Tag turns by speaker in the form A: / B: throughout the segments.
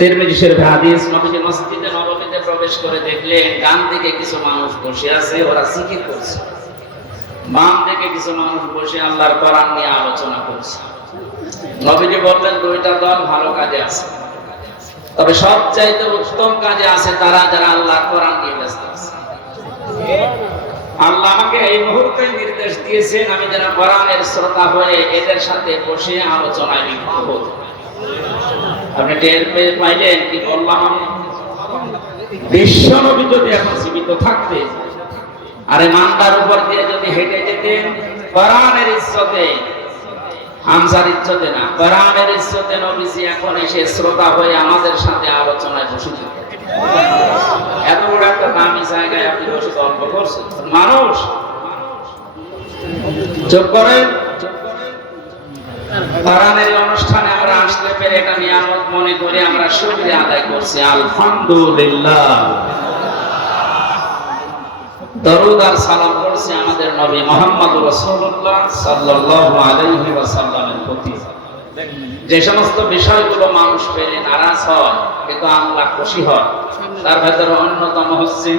A: তিরমিজি হাদিস, নবীজি মসজিদে প্রবেশ করে দেখলেন ডান দিকে কিছু মানুষ বসে আছে, ওরা করছে। বাম দিকে কিছু মানুষ বসে আল্লাহর কোরআন নিয়ে আলোচনা করছে। নবীজি বললেন, দুইটা দল ভালো কাজে আছে। তবে সবচাইতে উত্তম কাজে আছে তারা যারা আল্লাহর কোরআন নিয়ে ব্যস্ত আছে। আল্লাহ আমাকে এই মুহূর্তে নির্দেশ দিয়েছেন, আমি যেন কোরআনের শ্রোতা হয়ে এদের সাথে বসে আলোচনায় লিপ্ত আপনি টের পাইলেন কি বললাম যদি এখন জীবিত থাকতে, আরে মান্দার উপর দিয়ে যদি হেঁটে যেতেন না, কোরআনের নবীজি এখন এসে শ্রোতা হয়ে আমাদের সাথে আলোচনায় বসে যেত এত বড় একটা দামি জায়গায় আপনি বসে গল্প করছেন। মানুষ, চুপ করেন। কোরআনের অনুষ্ঠানে আমরা পেরে এটা নিয়ামত মনে করে আমরা শুকরিয়া আদায় করছি। আলহামদুলিল্লাহ। দরুদ আর সালাম করছি আমাদের নবী মোহাম্মদ রাসূলুল্লাহ সাল্লাল্লাহু আলাইহি ওয়াসাল্লামের প্রতি। যে সমস্ত বিষয়গুলো মানুষ পেলে নারাজ হয় কিন্তু আল্লাহ খুশি হয়। তার ভেতরে অন্যতম হচ্ছে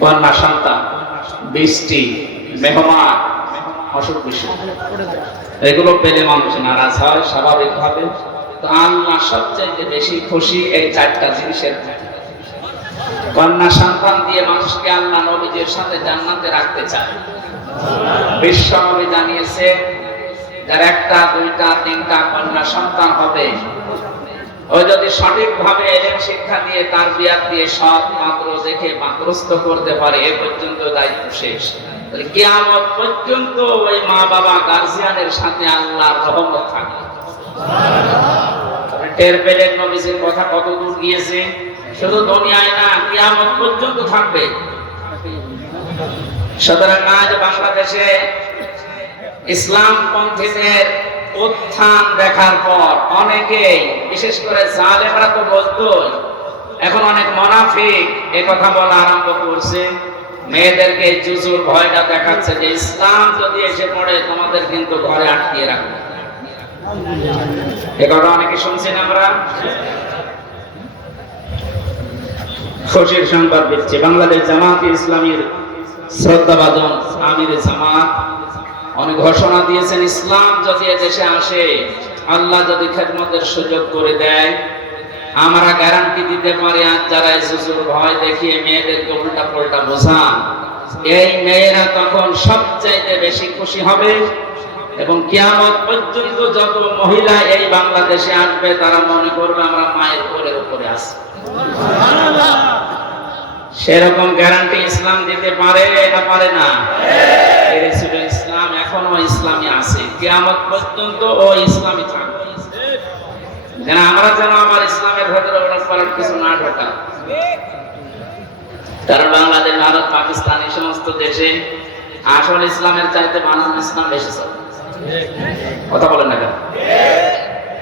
A: কন্যা সন্তান বৃষ্টি মেহমান অসুখ বিসুখ এগুলো পেলে মানুষ নারাজ হয় স্বাভাবিকভাবে তো আল্লাহ সবচাইতে বেশি খুশি এই চারটা জিনিসের কন্যা সন্তান দিয়ে মানুষকে আল্লাহ নবীজের সাথে জান্নাতে রাখতে চায়। জানিয়েছে, যার একটা, দুইটা, তিনটা কন্যা সন্তান হবে ওই যদি সঠিকভাবে এলেন শিক্ষা দিয়ে, তার বিয়ার দিয়ে সৎ মাত্র দেখে মাত্রস্থ করতে পারে, এ পর্যন্ত দায়িত্ব শেষ। কিয়ামত পর্যন্ত ওই মা বাবা গার্জিয়ানের সাথে রহমত থাকে টের পেলেন নবীজির কথা কত দূর গিয়েছে? শুধু দুনিয়ায় না, কিয়ামত পর্যন্ত থাকবে। সুতরাং আজ বাংলাদেশে ইসলাম পন্থীদের উত্থান দেখার পর অনেকেই, বিশেষ করে জালেমরা তো বলতোই, এখন অনেক মনাফিক কথা বলা আরম্ভ করছে। মেয়েদেরকে জুজুর ভয়টা দেখাচ্ছে যে ইসলাম যদি এসে পড়ে, তোমাদের কিন্তু ঘরে আটকিয়ে রাখবে। এ কথা অনেকে শুনছেন আমরা? খুশির সংবাদ দিচ্ছে। বাংলাদেশ জামাত ইসলামীর শ্রদ্ধাবাদন আমির জামাত। অনেক ঘোষণা দিয়েছেন, ইসলাম যদি দেশে আসে, আল্লাহ যদি খেদমতের সুযোগ করে দেয় আমরা গ্যারান্টি দিতে পারি আজ যারা জুজুর ভয় দেখিয়ে মেয়েদেরকে উল্টা পাল্টা বোঝান, এই মেয়েরা তখন সবচাইতে বেশি খুশি হবে। এবং কিয়ামত পর্যন্ত যত মহিলা এই বাংলাদেশে আসবে, তারা মনে করবে আমরা মায়ের কোলের উপরে আছি। সেরকম গ্যারান্টি ইসলাম দিতে পারে না পারে না? ইসলাম, এখনও ইসলামী আছে। কিয়ামত পর্যন্ত ও ইসলামী থাকবে। যেন আমরা যেন আমার ইসলামের ভেতরে ওরা করার কিছু না ঢোকা কারণ বাংলাদেশ, ভারত, পাকিস্তান এই সমস্ত দেশে আসল ইসলামের চাইতে বানান ইসলাম বেশি চলে। কথা বলেন না কেন?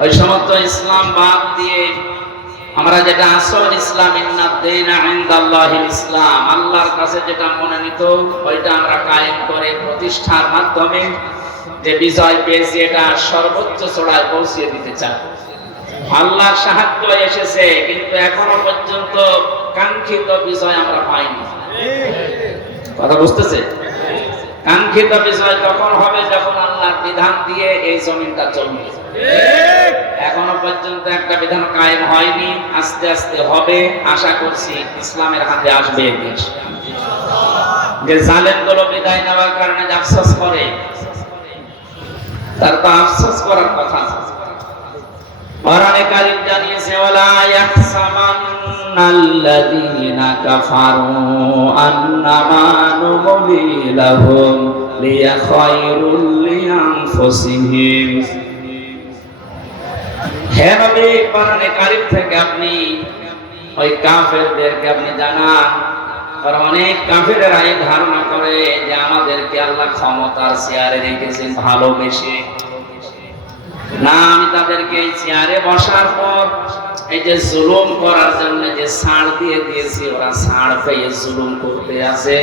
A: ওই সমস্ত ইসলাম বাদ দিয়ে আমরা যেটা আসল ইসলাম ইসলাম, আল্লাহর কাছে যেটা মনে নিত ওইটা আমরা কায়েম করে প্রতিষ্ঠার মাধ্যমে যে বিজয় পেয়েছি, এটা সর্বোচ্চ চড়ায় পৌঁছিয়ে দিতে চাই। আল্লাহর সাহায্য এসেছে, কিন্তু এখনও পর্যন্ত কাঙ্ক্ষিত বিজয় আমরা পাইনি। কথা বুঝতেছে? কাঙ্ক্ষিত বিষয় তখন হবে যখন আল্লাহর বিধান দিয়ে এই জমিনটা চলবে। এখনও পর্যন্ত একটা বিধান কায়েম হয়নি, আস্তে আস্তে হবে, আশা করছি ইসলামের হাতে আসবে দেশ। যে জালেমগুলো বিদায় নেওয়ার কারণে আফসোস করে, তার তো আফসোস করার কথা। কোরআনে কারীম হে নবী, কোরআনে থেকে আপনি ওই কাফেরদেরকে আপনি জানান। কারণ অনেক কাফেরেরা এই ধারণা করে যে আমাদেরকে আল্লাহ ক্ষমতার চেয়ারে রেখেছেন ভালোবেসে। না আমি তাদেরকে এই চেয়ারে বসার পর এই যে জুলুম করার জন্য যে ছাড় দিয়ে দিয়েছি, ওরা ছাড় পেয়ে জুলুম করতে আছে।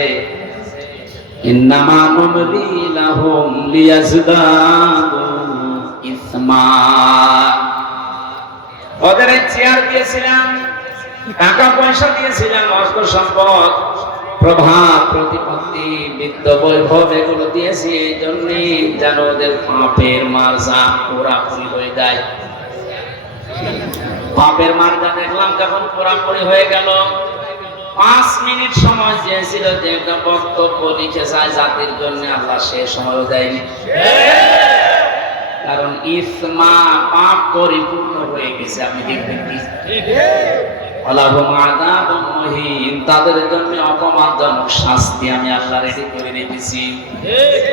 A: ওদের চেয়ার দিয়েছিলাম, টাকা পয়সা দিয়েছিলাম অর্থ সম্পদ। প্রভাব প্রতিপত্তি বিদ্য বৈভব এগুলো দিয়েছি এই জন্যে যেন ওদের পাপের মার্জা পুরাপুরি হয়ে যায়। পাপের মার্জা দেখলাম যখন পুরাপুরি হয়ে গেল। পাঁচ মিনিট সময় দিয়েছিল যে একটা বক্তব্য লিখে যায়, জাতির জন্য আল্লাহ সে সময় দেয়নি। কারণ ইসমা পাপ পরিপূর্ণ হয়ে গেছে, আমি দেখবেন তাদের জন্য অপমানজনক শাস্তি আমি রেডি করে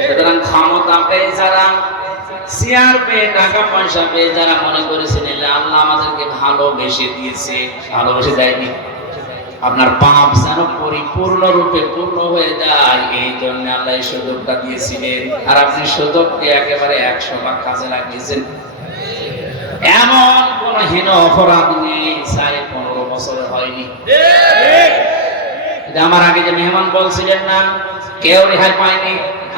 A: সুতরাং যারা পেয়ে, টাকা পয়সা পেয়ে যারা মনে করেছিলেন আল্লাহ আমাদেরকে ভালোবেসে দিয়েছে। ভালোবেসে দেয়নি। আপনার পাপ যেন পরিপূর্ণ রূপে পূর্ণ হয়ে যায়, এই জন্য আল্লাহ এই সুযোগটা দিয়েছিলেন। আর আপনি সুযোগকে একেবারে একশো ভাগ কাজে লাগিয়েছেন। এমন কোন হীন অপরাধ নেই পনেরো বছরে হয়নি। আমার আগে যে মেহমান বলছিলেন না, কেউ রেহাই পায়নি,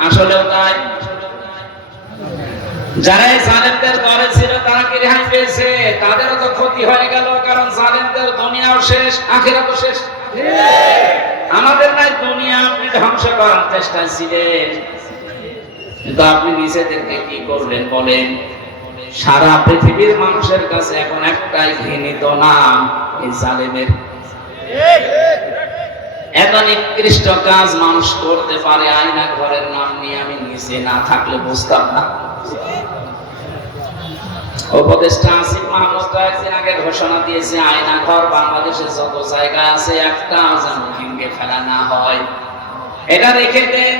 A: আসলেও তাই। যারা এই জালেমদের দলে ছিল, তারা কি রেহাই পেয়েছে? তাদেরও তো ক্ষতি হয়ে গেল, কারণ জালেমদের দুনিয়াও শেষ শেষ। আমাদের নাই দুনিয়া, আপনি ধ্বংস করার চেষ্টা ছিলেন। কিন্তু আপনি নিজেদেরকে কি করলেন বলেন? সারা পৃথিবীর মানুষের কাছে এখন একটাই ঘৃণিত নাম, এই জালেমের। এত নিকৃষ্ট কাজ মানুষ করতে পারে, আয়না ঘরের নাম নিয়ে আমি না থাকলে বুঝতাম না। উপদেষ্টা আসিফ মাহমুদ আগে ঘোষণা দিয়েছে, আয়না ঘর বাংলাদেশে যত জায়গা আছে একটা যেন ভেঙে ফেলা না হয়। এটা রেখে দেন।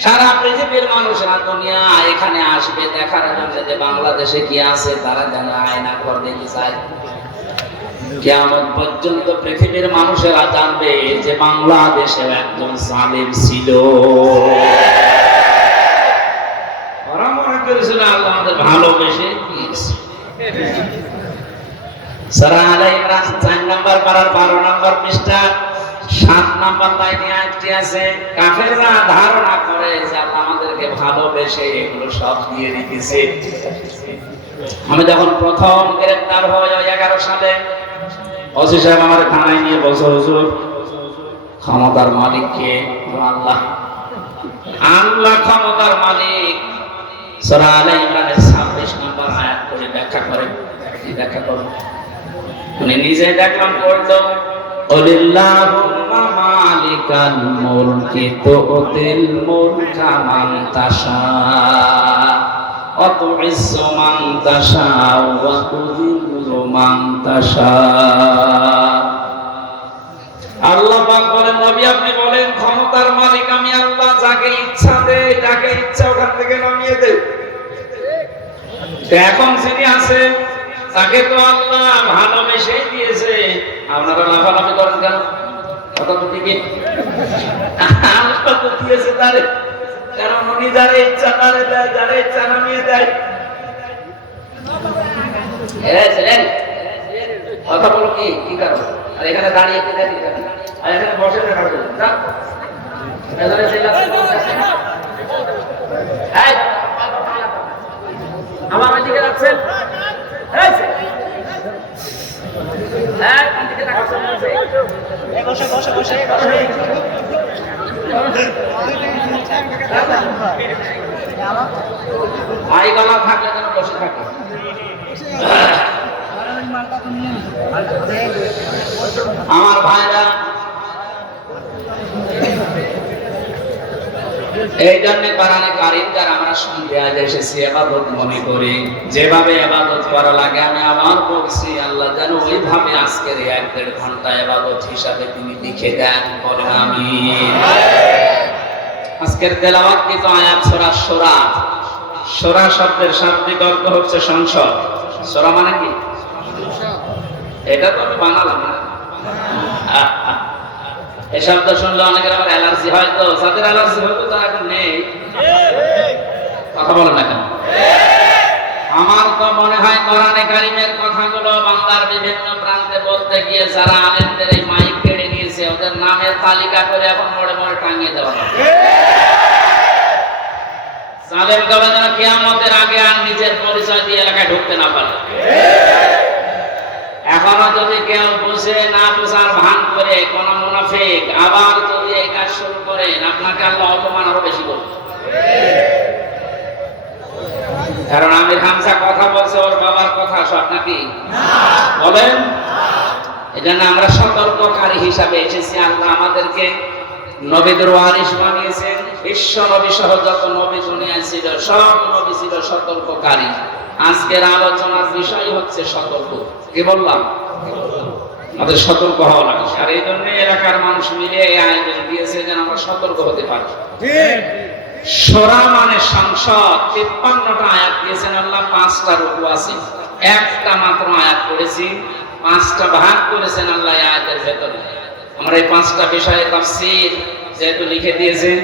A: সারা পৃথিবীর মানুষরা দুনিয়া এখানে আসবে, দেখার জন্য যে বাংলাদেশে কি আছে, তারা যেন আয়না ঘর দেখে যায়। কেমন পর্যন্ত পৃথিবীর মানুষেরা জানবে যে বাংলাদেশে একজন সালেম ছিল। ভালোবেসে সারা আলাই চার নাম্বার পারার বারো নাম্বার পৃষ্ঠা। সাত নাম্বার লাইনে আটটি আছে। কাফেররা ধারণা করে যে আমাদেরকে ভালোবেসে এগুলো সব দিয়ে রেখেছে। আমি যখন প্রথম গ্রেফতার হই ওই এগারো সালে, ওসি সাহেব আমার থানায় নিয়ে বসে হুজুর, ক্ষমতার মালিক কে? আল্লাহ। আল্লাহ ক্ষমতার মালিক সূরা আলে ইমরানের 26 নম্বর আয়াত করে ব্যাখ্যা করে। ব্যাখ্যা করুন উনি নিজে দেখলাম পড়তো অলিল্লাহুম্মা মালিকাল মুলকি তুতিল মুলকা মান তাশা ওয়া তুইজ্জু মান তাশা। ওয়া আল্লাহ পাক বলেন, নবী আপনি বলেন, ক্ষমতার মালিক আমি আল্লাহ, যাকে ইচ্ছা দেই যাকে ইচ্ছা ওখান থেকে নামিয়ে দেই এখন যিনি আছে তাকে তো আল্লাহ ভালোবেসে দিয়েছে। আপনারা লাফালাফি করেন কেন? কথা তো ঠিকই। আল্লাহ দিয়েছে তারে। কারণ উনি যারা ইচ্ছা, তারে দেয়, যারা ইচ্ছা নামিয়ে দেয়। কি আর এখানে দাঁড়িয়ে আর এখানে বসে আমার ওইদিকে এই ছেলে। এই, কোন দিকে তাকাচ্ছেন? আই গলা থাকলে যেন বসে থাকে আমার ভাইরা এই জন্য কারণে কারিম যারা আমরা সঙ্গে আজ এসেছি এবাদত মনে করি। যেভাবে এবাদত করা লাগে, আমি আবার বলছি, আল্লাহ যেন ওইভাবে আজকের এক দেড় ঘণ্টা এবাদত হিসাবে তিনি লিখে দেন, বলেন আমি আজকের তেলাওয়াত কিন্তু আয়াত সোরা সোরা সোরা শব্দের শাব্দিক অর্থ হচ্ছে সংসদ। সোরা মানে কি? এটা তো আমি বানালাম এই শব্দ শুনলে অনেকের আবার অ্যালার্জি হয় তো, যাদের অ্যালার্জি হয়তো তারা এখন নেই। কথা বলেন না কেন? আমার তো মনে হয় কোরআনে কারিমের কথাগুলো বাংলার বিভিন্ন প্রান্তে বলতে গিয়ে যারা আলেমদের এই মাইক কেড়ে নিয়েছে, ওদের নামের তালিকা করে এখন মোড়ে মোড়ে টাঙিয়ে দেওয়া জালেম কবে যেন কিয়ামতের আগে আর নিজের পরিচয় দিয়ে এলাকায় ঢুকতে না পারে। বুঝে, না বুঝার ভান করে, কোন মুনাফিক আবার যদি এই কাজ শুরু করেন আপনাকে আল্লাহ অপমান আরও বেশি করবে। কারণ আমির হামজা কথা বলছে, ওর বাবার কথা সব নাকি বলেন? এজন্য আমরা সতর্ককারী হিসাবে এসেছি, আল্লাহ আমাদেরকে নবীদের ওয়ারিস বানিয়েছেন, বিশ্ব নবী সহ যত নবী দুনিয়ায় ছিল, সব নবী ছিল সতর্ককারী। আজকের আলোচনার বিষয় হচ্ছে সতর্ক। কি বললাম? আমাদের সতর্ক হওয়া লাগে। আর এই জন্য এলাকার মানুষ মিলে এই আয়োজন দিয়েছে যেন আমরা সতর্ক হতে পারি। সোরা মানে সংসদ। তিপ্পান্নটা আয়াত দিয়েছেন আল্লাহ, পাঁচটা রুকু আছে। একটা মাত্র আয়াত করেছি পাঁচটা ভাগ করেছেন আল্লাহ আয়াতের ভেতরে। আমরা এই পাঁচটা বিষয়ে তাফসীর যেহেতু লিখে দিয়েছেন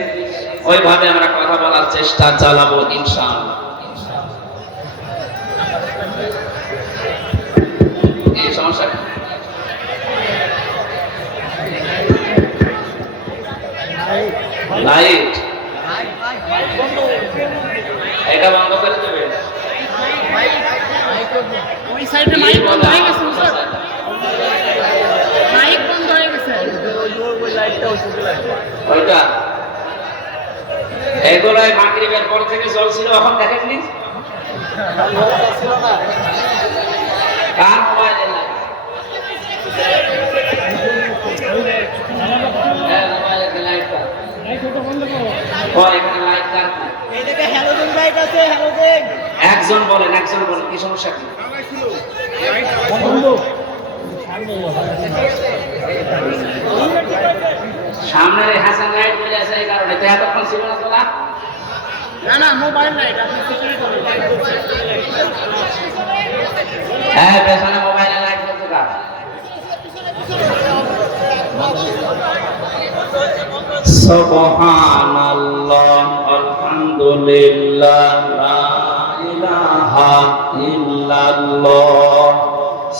A: ওইভাবে আমরা কথা বলার চেষ্টা চালাবো ইনশাআল্লাহ। লাইট। এটা বন্ধ করে দেবে।
B: ওই সাইডে মাইক বন্ধ হয়ে গেছে মাইক বন্ধ হয়ে গেছে।
A: ওইটা। এগুলাই মাগরিবের পর থেকে চলছিল এখন দেখেননি? কার মোবাইলে লাইট? হ্যাঁ, মোবাইলের লাইটটা। ও, এখানে লাইট কার কি?
C: হ্যালোজেন লাইট আছে হ্যালোজেন।
A: একজন বলেন একজন বলেন কি সমস্যা? কি সামনের এই হাসান লাইট বলে আছে এই কারণে। তো এতক্ষণ ছিল না তোলা?
B: না না মোবাইল লাইট আপনি কিছুই করেন।
A: হ্যাঁ পেছনে মোবাইলে লাইট বলতে কার সুবহানাল্লাহ, আলহামদুলিল্লাহ, লা ইলাহা ইল্লাল্লাহ,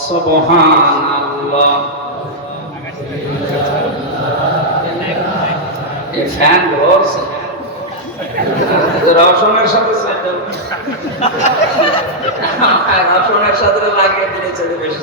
A: সুবহানাল্লাহ। এই ফ্যান ধরছে। রসনের সাথে রসনের সাথে লাগিয়ে দিয়েছে বেশি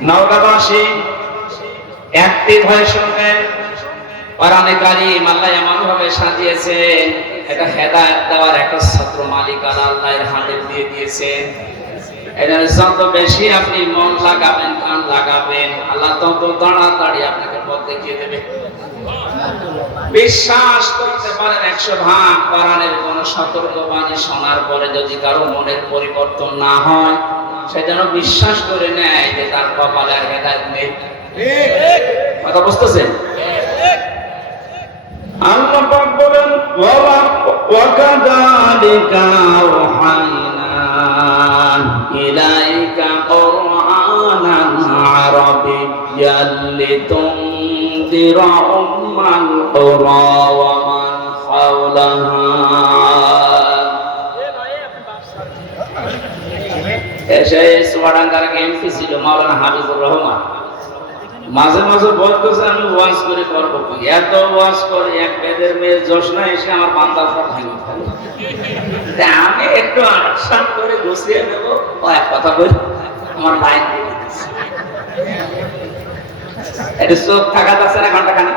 A: নওগাঁবাসী অ্যাক্টিভ হয়ে শুনবেন কোরআনে এমন ভাবে সাজিয়েছে, এটা দেওয়ার একটা ছত্র মালিক আল্লাহর হাতে দিয়ে দিয়েছেন এটা যত বেশি আপনি মন লাগাবেন, কান লাগাবেন, আল্লাহ তত আপনাকে পথ দেখিয়ে দেবে। বিশ্বাস করতে পারেন একশো ভাগ, কোরআনের কোন সতর্কবাণী শোনার পরে যদি কারও মনের পরিবর্তন না হয় সে যেন বিশ্বাস করে নেয় যে তার কপালে আর হেদায়ত নেই। কথা বুঝতেছেন আল্লাহ পাক বলেন ওয়া ওয়াকাদালিকা ইলাইকা কুরআনান লিতুনদিরা উম্মাল এসে চুয়াডাঙ্গার এমপি ছিল, মাওলানা হাফিজুর রহমান। মাঝে মাঝে বলতেছে আমি ওয়াজ করে করব এত ওয়াজ করে, এক বেদের মেয়ে জোসনা এসে আমার বান্দার পর ভাঙি আমি একটু আসান করে গুছিয়ে ও এক কথা বলি আমার লাইন দিয়ে দিতেছে। একটু চোখ থাকা যাচ্ছে না, ঘণ্টা খানে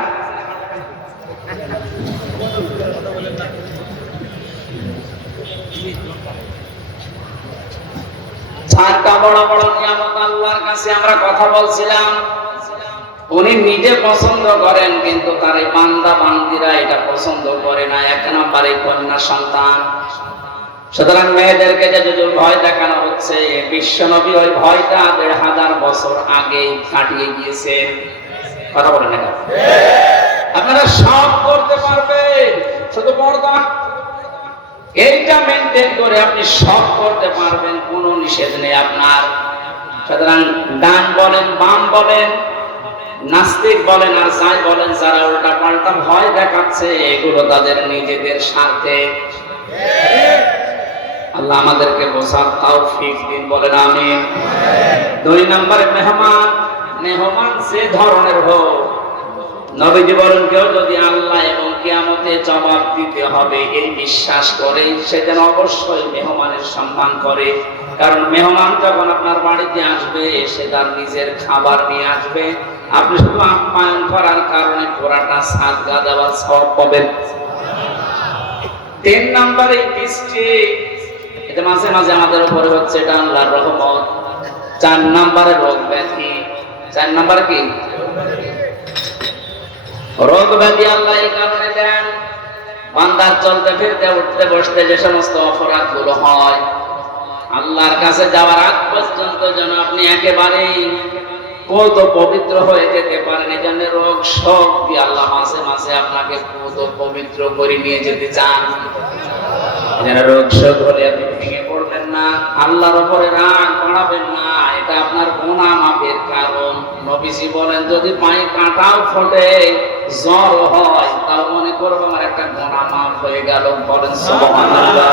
A: চারটা বড় বড় নিয়ামত আল্লাহর কাছে আমরা কথা বলছিলাম, উনি নিজে পছন্দ করেন, কিন্তু তার এই বান্দা বান্দিরা এটা পছন্দ করে না। এক নম্বরে কন্যা সন্তান। সুতরাং মেয়েদেরকে যে যদি ভয় দেখানো হচ্ছে বিশ্ব নবী ওই ভয়টা দেড় হাজার বছর আগে কাটিয়ে গিয়েছেন কথা বলেন না আপনারা সব করতে পারবেন, শুধু পর্দা। এইটা মেনটেন করে আপনি সব করতে পারবেন, কোনো নিষেধ নেই আপনার। সুতরাং ডান বলেন, বাম বলেন, নাস্তিক বলেন আর যাই বলেন, যারা উল্টা পাল্টা ভয় দেখাচ্ছে, এগুলো তাদের নিজেদের স্বার্থে। আল্লাহ আমাদেরকে তাও ফিক দিন, বলেন আমি দুই নম্বরে মেহমান মেহমান সে ধরনের হোক, নবীজি বলেন, কেউ যদি আল্লাহ এবং কিয়ামতে জবাব দিতে হবে, এই বিশ্বাস করে সে যেন অবশ্যই মেহমানের সম্মান করে। কারণ মেহমান যখন আপনার বাড়িতে আসবে এসে তার নিজের খাবার নিয়ে আসবে। আপনি শুধু আপ্যায়ন করার কারণে পুরাটা সাদগা দেওয়ার সব পাবেন। তিন নম্বরে বৃষ্টি এটা মাঝে মাঝে আমাদের উপরে হচ্ছে এটা আল্লাহর রহমত। চার নম্বরে রোগ ব্যাধি। চার নম্বরে কি? রোগ ব্যাধি আল্লাহ এই কারণে দেন। বান্দার চলতে, ফিরতে, উঠতে, বসতে যে সমস্ত অপরাধগুলো হয় আল্লাহর কাছে যাওয়ার আগ পর্যন্ত যেন আপনি একেবারেই কত পবিত্র হয়ে যেতে পারেন জন্য রোগ দিয়ে আল্লাহ মাসে মাসে আপনাকে কত পবিত্র করে নিয়ে যেতে চান। যেন রোগ হলে আপনি ভেঙে পড়বেন না, আল্লাহর রাগ না, এটা আপনার গোনা মাপের কারণ। নবীজি বলেন, যদি পায়ে কাঁটাও ফোটে জ্বর হয় তাও মনে করব আমার একটা গোনা মাপ হয়ে গেল। বলেন, সুবহানাল্লাহ।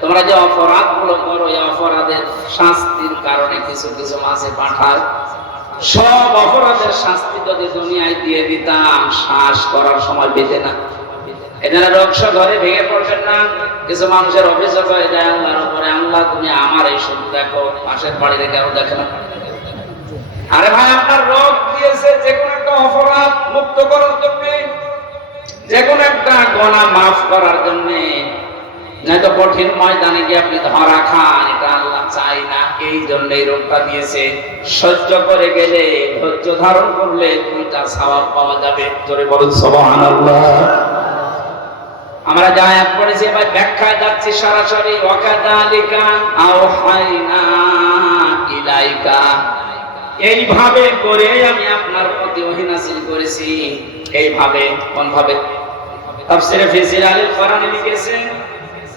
A: তোমরা যে অপরাধগুলো করো, এই অপরাধের শাস্তির কারণে কিছু কিছু মাঝে পাঠাও। সব অপরাধের শাস্তি যদি দুনিয়ায় দিয়ে দিতাম, শ্বাস করার সময় পেতে না। এখানে রক্ষ ঘরে ভেঙে পড়বেন না। কিছু মানুষের অভিযোগ হয়ে যায়, আল্লাহর উপরে আল্লাহ, তুমি আমার এই দেখো, পাশের বাড়িতে কেন দেখে না। আরে ভাই, আপনার রোগ দিয়েছে যে কোনো একটা অপরাধ মুক্ত করার জন্য, যে কোনো একটা গণা মাফ করার জন্য। নয়তো কঠিন ময়দানে গিয়ে আপনি ধরা খান, এটা আল্লাহ চাই না। এই জন্য এই রোগটা দিয়েছে। সহ্য করে গেলে, ধৈর্য ধারণ করলে দুইটা স্বভাব পাওয়া যাবে। জোরে বলুন, সুবহানাল্লাহ। আমরা যা আয়াত পড়েছি এবার ব্যাখ্যায় যাচ্ছি সরাসরি ইলাইকা। এইভাবে করে আমি আপনার প্রতি ওহী করেছি। এইভাবে কোন ভাবে ফিজির আলিল কোরআনে লিখেছেন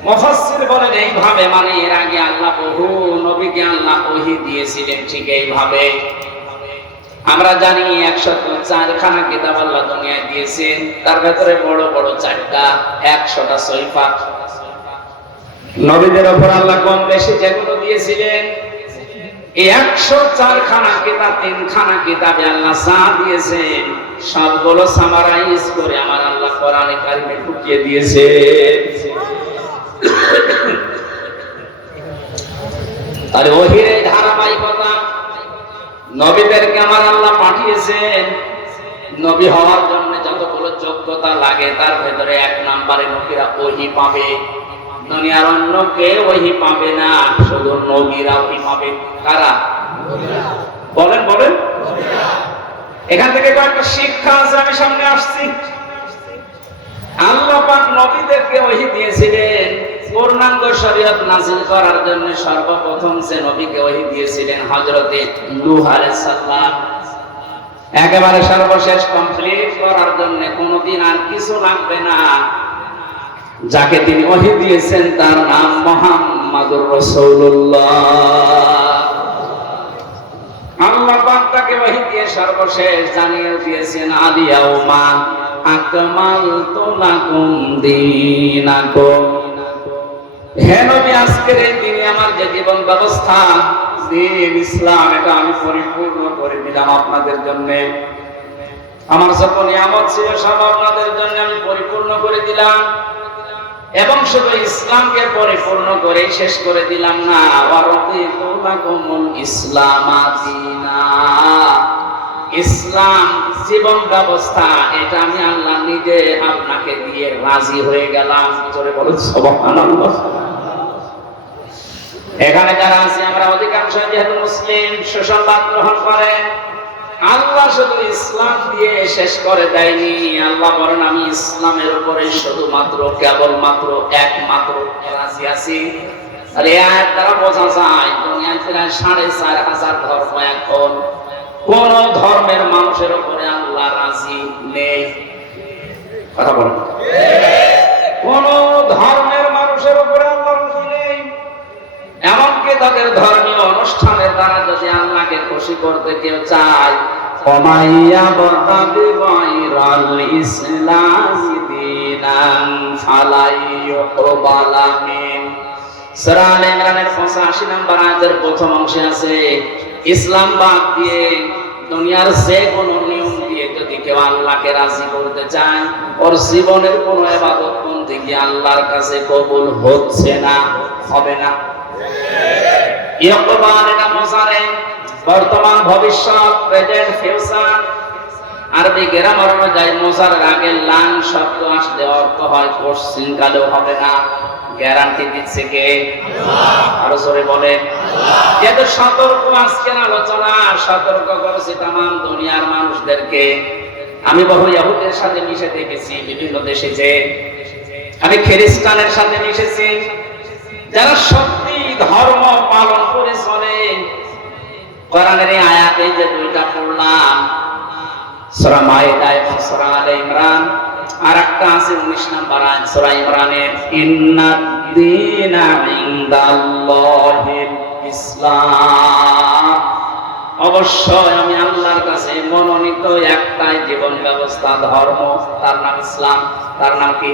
A: মুফাসসির বলেন, এইভাবে মানে এর আগে আল্লাহ বহু নবীকে আল্লাহ ওহী দিয়েছিলেন, ঠিক এইভাবে। আমরা জানি একশত চারখানা কিতাব আল্লাহ দুনিয়ায় দিয়েছেন, তার ভেতরে বড় বড় চারটা, একশোটা সৈফা। নবীদের ওপর আল্লাহ কম বেশি যেগুলো দিয়েছিলেন, এই একশো চারখানা কিতাব, তিনখানা কিতাবে আল্লাহ যা দিয়েছেন, সবগুলো সামারাইজ করে আমার আল্লাহ কোরআনে কারিমে ঢুকিয়ে দিয়েছে। আর ওহির ধারাবাহিকতা নবীদেরকে আমার আল্লাহ পাঠিয়েছেন? নবী হওয়ার জন্য যতগুলো যোগ্যতা লাগে, তার ভেতরে এক নাম্বারে নবীরা ওহি পাবে। দুনিয়ার অন্য কে ওহি পাবে না, শুধু নবীরা ওহি পাবে। কারা? বলেন বলেন। এখান থেকে কয়েকটা শিক্ষা আছে, আমি সামনে আসছি। আল্লাহ পাক নবীদেরকে ওহি দিয়েছিলেন। পূর্ণাঙ্গ শরীয়ত নাযিল করার জন্য সর্বপ্রথম সে নবীকে ওহি দিয়েছিলেন হযরতে নূহ আলাইহিস সালাম। একেবারে সর্বশেষ কমপ্লিট করার জন্য কোনোদিন আর কিছু লাগবে না। যাকে তিনি ওহি দিয়েছেন তার নাম মুহাম্মাদুর রাসূলুল্লাহ। আল্লাহ পাক তাকে ওহী দিয়ে সর্বশেষ জানিয়ে দিয়েছেন আলিয়াউমা আকমালতু লাকুম দীনাকুম। হে নবী, আজকের এই দিনে আমার যে জীবন ব্যবস্থা, দিন ইসলাম, এটা আমি পরিপূর্ণ করে দিলাম আপনাদের জন্য। আমার যত নিয়ামত ছিল, সব আপনাদের জন্য আমি পরিপূর্ণ করে দিলাম। এবং শুধু ইসলামকে পরিপূর্ণ করে শেষ করে দিলাম না ইসলামা দীনা ইসলাম জীবন ব্যবস্থা, এটা আমি আল্লাহ নিজে আপনাকে দিয়ে রাজি হয়ে গেলাম। জোরে বলুন, সুবহানাল্লাহ। এখানে যারা আছে, আমরা অধিকাংশ যেহেতু মুসলিম, সুসংবাদ গ্রহণ করে। আল্লাহ শুধু ইসলাম দিয়ে শেষ করে দেয়নি। আল্লাহ বলেন, আমি ইসলামের উপরে শুধুমাত্র, কেবলমাত্র একমাত্র রাজি আছি। আর আয়াত দ্বারা বোঝা যায়, দুনিয়ায় প্রায় সাড়ে চার হাজার ধর্ম এখন কোন ধর্মের মানুষের উপরে আল্লাহ রাজি নেই। কথা বলেন। কোন ধর্মের মানুষের উপরে আল্লাহ রাজি নেই। এমনকি তাদের ধর্মীয় অনুষ্ঠানের দ্বারা যদি আল্লাহকে খুশি করতে কেউ চায় কমাইয়া বতাবি দীনান ফালাই ইউকবালা সূরা আলে ইমরানের 85 নম্বর আয়াতের প্রথম অংশে আছে ইসলাম বাদ দিয়ে দুনিয়ার যে কোনো নিয়ম দিয়ে যদি কেউ আল্লাহকে রাজি করতে চায়, ওর জীবনের কোনো এবাদত কোন দিকে আল্লাহর কাছে কবুল হচ্ছে না, হবে না। বর্তমান ভবিষ্যৎ প্রেজেন্ট ফিউচার আরবি গ্রামার অনুযায়ী মোজারের আগে লান শব্দ আসলে অর্থ হয় পশ্চিম কালেও হবে না। গ্যারান্টি দিচ্ছে কে? আরও জোরে বলেন। যেহেতু সতর্ক আজকের আলোচনা সতর্ক করেছে তাম দুনিয়ার মানুষদেরকে। আমি বহু ইহুদের সাথে মিশে দেখেছি বিভিন্ন দেশে যে আমি খ্রিস্টানের সাথে মিশেছি যারা সত্যি ধর্ম পালন করে চলে। কোরআনের আয়াতে যে দুইটা পড়লাম ইমরান। আছে 19 নম্বর আয়াত সূরা ইমরানের ইসলাম। অবশ্যই আমি আল্লাহর কাছে মনোনীত একটাই জীবন ব্যবস্থা, ধর্ম। তার নাম ইসলাম। তার নাম কি?